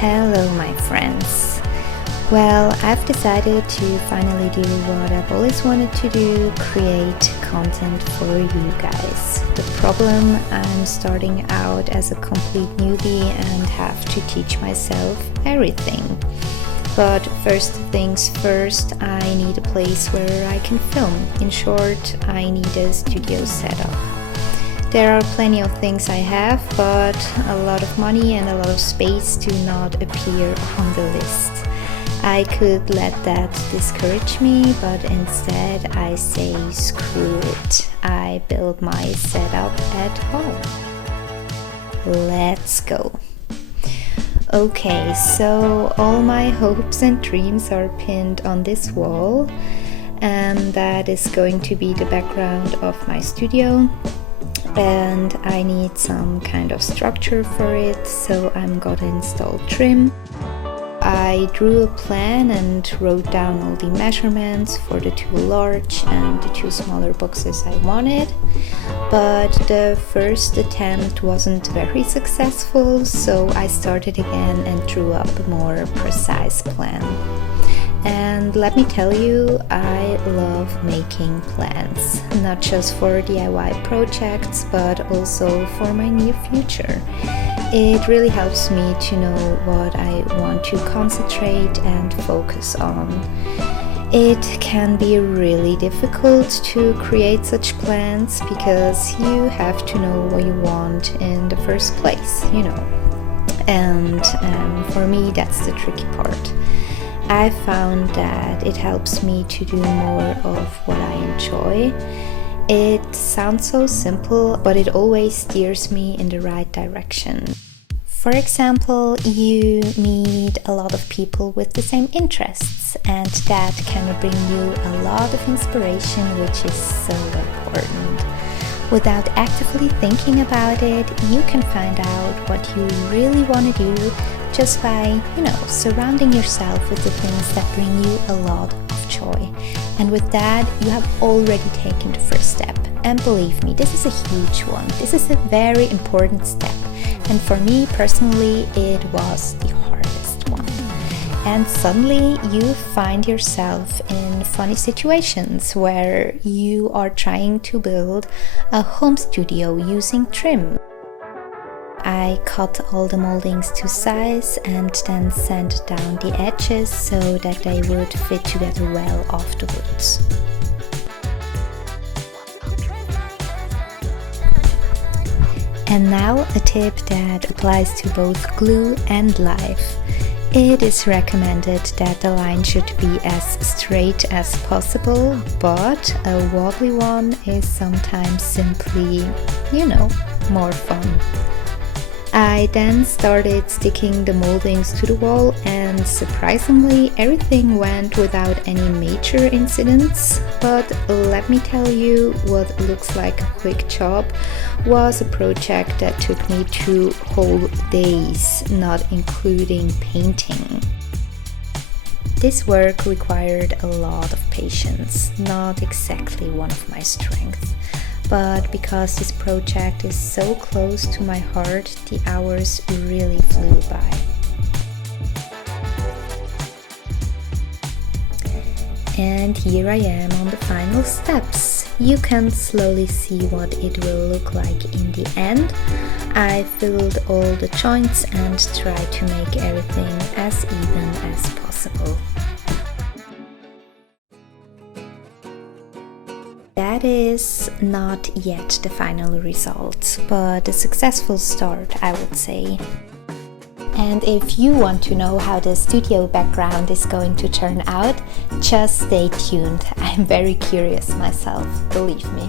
Hello my friends. Well, I've decided to finally do what I've always wanted to do, create content for you guys. The problem, I'm starting out as a complete newbie and have to teach myself everything. But first things first, I need a place where I can film. In short, I need a studio setup. There are plenty of things I have, but a lot of money and a lot of space do not appear on the list. I could let that discourage me, but instead I say screw it. I build my setup at home. Let's go. Okay, so all my hopes and dreams are pinned on this wall, and that is going to be the background of my studio. And I need some kind of structure for it, so I'm gonna install trim. I drew a plan and wrote down all the measurements for the two large and the two smaller boxes I wanted, but the first attempt wasn't very successful, so I started again and drew up a more precise plan. And let me tell you, I love making plans, not just for DIY projects, but also for my near future. It really helps me to know what I want to concentrate and focus on. It can be really difficult to create such plans because you have to know what you want in the first place, And for me, that's the tricky part. I found that it helps me to do more of what I enjoy. It sounds so simple, but it always steers me in the right direction. For example, you meet a lot of people with the same interests, and that can bring you a lot of inspiration, which is so important. Without actively thinking about it, you can find out what you really want to do just by, surrounding yourself with the things that bring you a lot of joy. And with that, you have already taken the first step. And believe me, this is a huge one. This is a very important step. And for me personally, it was the hardest one. And suddenly you find yourself in funny situations where you are trying to build a home studio using trim. I cut all the moldings to size and then sand down the edges so that they would fit together well afterwards. And now a tip that applies to both glue and life. It is recommended that the line should be as straight as possible, but a wobbly one is sometimes simply, more fun. I then started sticking the moldings to the wall, and surprisingly everything went without any major incidents. But let me tell you, what looks like a quick job was a project that took me 2 whole days, not including painting. This work required a lot of patience, not exactly one of my strengths. But because this project is so close to my heart, the hours really flew by. And here I am on the final steps. You can slowly see what it will look like in the end. I filled all the joints and tried to make everything as even as possible. That is not yet the final result, but a successful start, I would say. And if you want to know how the studio background is going to turn out, just stay tuned. I'm very curious myself, believe me.